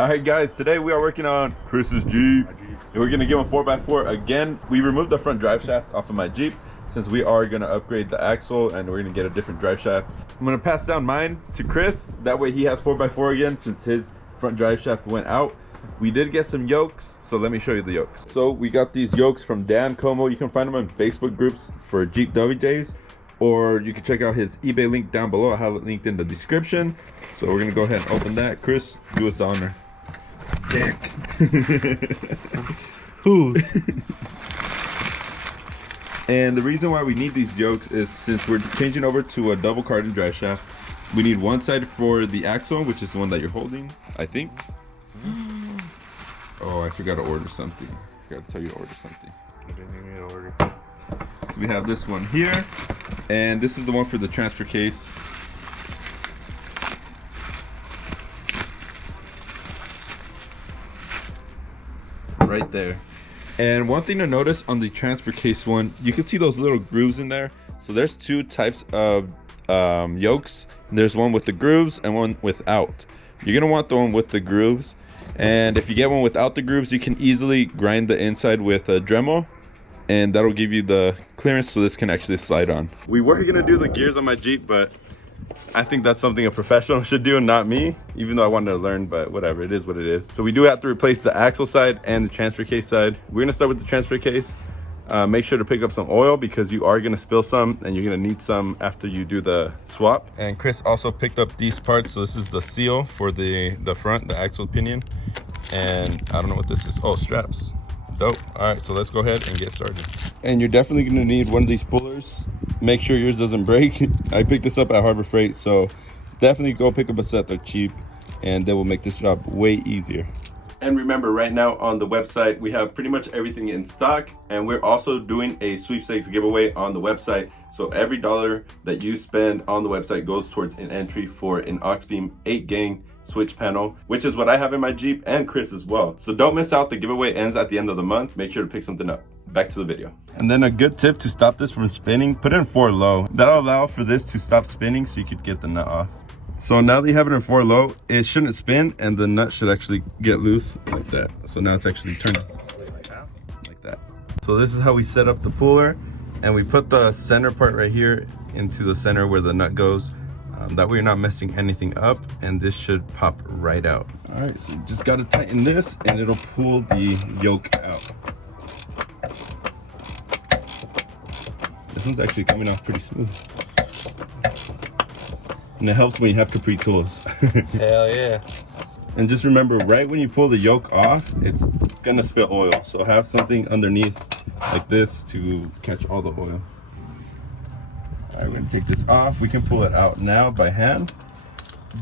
All right, guys, today we are working on Chris's Jeep. And we're gonna give him 4x4 again. We removed the front drive shaft off of my Jeep since we are gonna upgrade the axle and we're gonna get a different drive shaft. I'm gonna pass down mine to Chris. That way he has 4x4 again since his front drive shaft went out. We did get some yokes, so let me show you the yokes. So we got these yokes from Dan Como. You can find them in Facebook groups for Jeep WJs, or you can check out his eBay link down below. I have it linked in the description. So we're gonna go ahead and open that. Chris, do us the honor. Dick. Who? And the reason why we need these yokes is since we're changing over to a double carbon drive shaft, we need one side for the axle, which is the one that you're holding, I think. Oh, I forgot to order something. I forgot to tell you to order something. You didn't need to order. So we have this one here, and this is the one for the transfer case. Right there. And one thing to notice on the transfer case one, you can see those little grooves in there. So there's two types of yokes. There's one with the grooves and one without. You're gonna want the one with the grooves, and if you get one without the grooves, you can easily grind the inside with a Dremel, and that'll give you the clearance so this can actually slide on. We were gonna do the gears on my Jeep, but I think that's something a professional should do and not me, even though I wanted to learn, but whatever, it is what it is. So we do have to replace the axle side and the transfer case side. We're gonna start with the transfer case. Make sure to pick up some oil because you are gonna spill some and you're gonna need some after you do the swap. And Chris also picked up these parts. So this is the seal for the front, the axle pinion. And I don't know what this is. Oh, straps. Dope. All right, so let's go ahead and get started. And you're definitely gonna need one of these pullers. Make sure yours doesn't break. I picked this up at Harbor Freight, so definitely go pick up a set. They're cheap and they will make this job way easier. And remember, right now on the website, we have pretty much everything in stock, and we're also doing a sweepstakes giveaway on the website. So every dollar that you spend on the website goes towards an entry for an Oxbeam 8-gang switch panel, which is what I have in my Jeep and Chris as well. So don't miss out. The giveaway ends at the end of the month. Make sure to pick something up. Back to the video. And then a good tip to stop this from spinning, put it in 4 low. That'll allow for this to stop spinning so you could get the nut off. So now that you have it in 4 low, it shouldn't spin and the nut should actually get loose like that. So now it's actually turning like that. So this is how we set up the puller, and we put the center part right here into the center where the nut goes. That way you're not messing anything up, and this should pop right out. All right, so you just gotta tighten this and it'll pull the yoke out. This one's actually coming off pretty smooth. And it helps when you have Capri tools. Hell yeah. And just remember, right when you pull the yoke off, it's gonna spill oil. So have something underneath like this to catch all the oil. All right, we're gonna take this off. We can pull it out now by hand,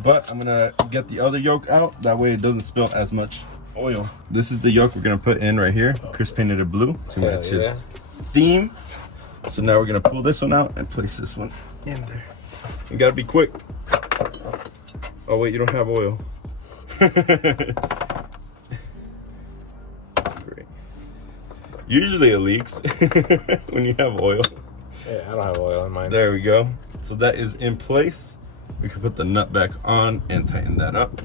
but I'm gonna get the other yoke out. That way it doesn't spill as much oil. This is the yoke we're gonna put in right here. Chris painted it blue to match his theme. So now we're gonna pull this one out and place this one in there. You gotta be quick. Oh wait, you don't have oil. Great. Usually it leaks when you have oil. Yeah, I don't have oil in mine. There we go. So that is in place. We can put the nut back on and tighten that up.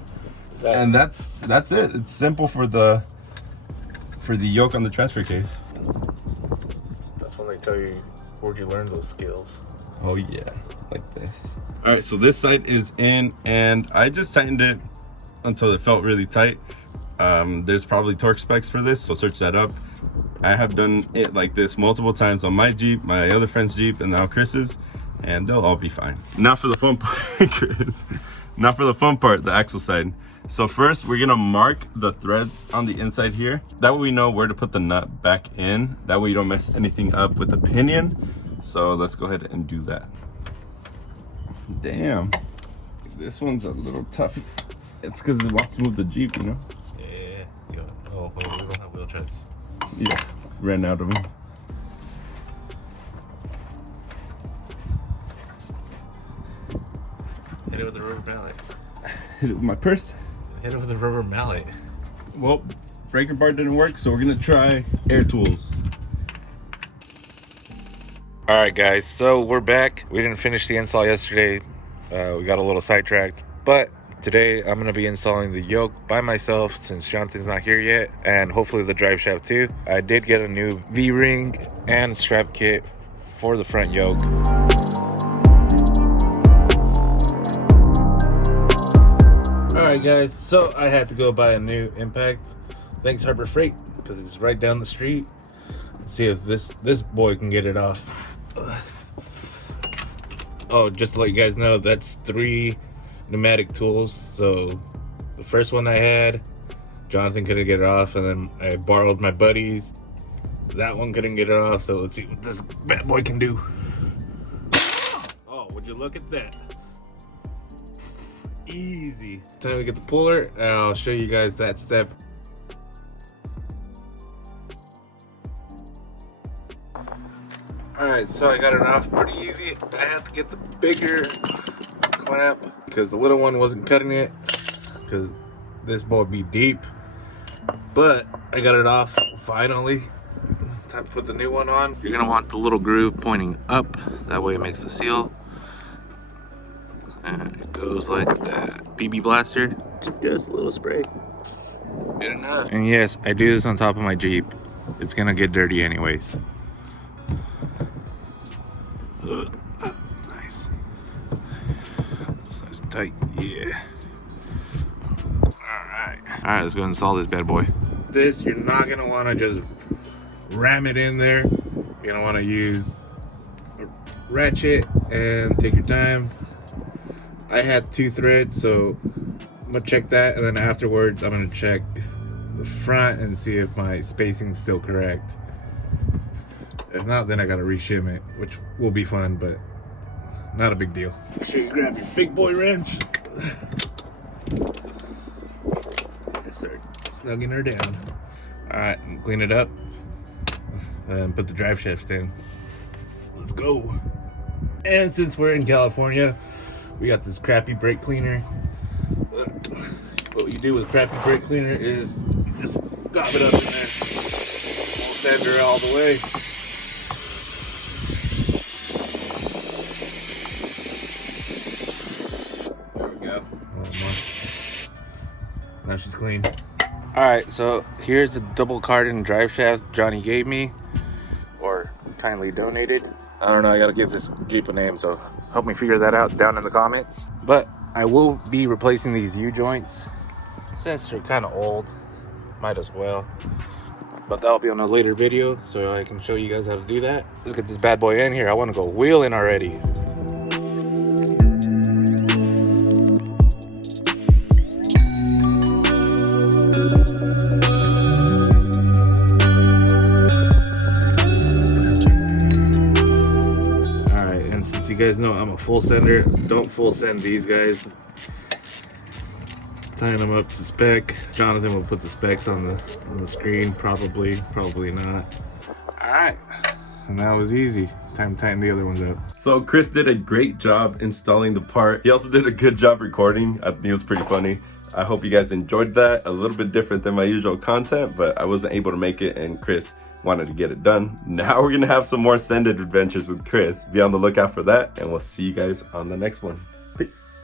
And that's it. It's simple for the yoke on the transfer case. That's when they tell you, where'd you learn those skills? Oh yeah, like this. All right, so this side is in, and I just tightened it until it felt really tight. There's probably torque specs for this, so search that up. I have done it like this multiple times on my Jeep, my other friend's Jeep, and now Chris's, and they'll all be fine. Now for the fun part, Chris. Now for the fun part, the axle side. So first, we're gonna mark the threads on the inside here. That way we know where to put the nut back in. That way you don't mess anything up with the pinion. So let's go ahead and do that. Damn, this one's a little tough. It's because it wants to move the Jeep, you know? Yeah. Oh, we don't have wheel treads. Yeah, ran out of them. Hit it with a rubber mallet. Hit it with my purse. Hit it with a rubber mallet. Well, breaker bar didn't work, so we're gonna try air tools. All right, guys, so we're back. We didn't finish the install yesterday. We got a little sidetracked, but Today I'm going to be installing the yoke by myself since Jonathan's not here yet, and hopefully the drive shaft too. I did get a new V-ring and strap kit for the front yoke. Alright guys, so I had to go buy a new impact. Thanks Harbor Freight, because it's right down the street. See if this boy can get it off. Oh, just to let you guys know, that's 3 pneumatic tools. So the first one I had, Jonathan couldn't get it off, and then I borrowed my buddy's. That one couldn't get it off, so let's see what this bad boy can do. Oh, would you look at that? Easy. Time to get the puller. I'll show you guys that step. Alright, so I got it off pretty easy. I had to get the bigger clamp because the little one wasn't cutting it, because this boy be deep. But I got it off finally. Time to put the new one on. You're gonna want the little groove pointing up, that way it makes the seal. And it goes like that. BB blaster, just a little spray. Good enough. And yes, I do this on top of my Jeep. It's gonna get dirty anyways. Nice. That's tight, yeah. Alright, let's go install this bad boy. This, you're not gonna wanna just ram it in there. You're gonna wanna use a ratchet and take your time. I had 2 threads, so I'm gonna check that, and then afterwards I'm gonna check the front and see if my spacing's still correct. If not, then I gotta reshim it, which will be fun, but not a big deal. Make sure you grab your big boy wrench. Start snugging her down. Alright, clean it up and put the drive shafts in. Let's go. And since we're in California, we got this crappy brake cleaner. What you do with crappy brake cleaner is you just gob it up in there. Won't sand her all the way. Now she's clean. Alright, so here's the double cardan drive shaft Johnny gave me, or kindly donated. I don't know, I gotta give this Jeep a name, so help me figure that out down in the comments. But I will be replacing these U-joints since they're kind of old. Might as well. But that'll be on a later video, so I can show you guys how to do that. Let's get this bad boy in here. I want to go wheeling already. You guys know I'm a full sender. Don't full send these guys. Tying them up to spec. Jonathan will put the specs on the screen. Probably not. Alright, and that was easy. Time to tighten the other ones up. So Chris did a great job installing the part. He also did a good job recording. I think it was pretty funny. I hope you guys enjoyed that. A little bit different than my usual content, but I wasn't able to make it, and Chris wanted to get it done. Now we're gonna have some more sended adventures with Chris. Be on the lookout for that, and we'll see you guys on the next one. Peace.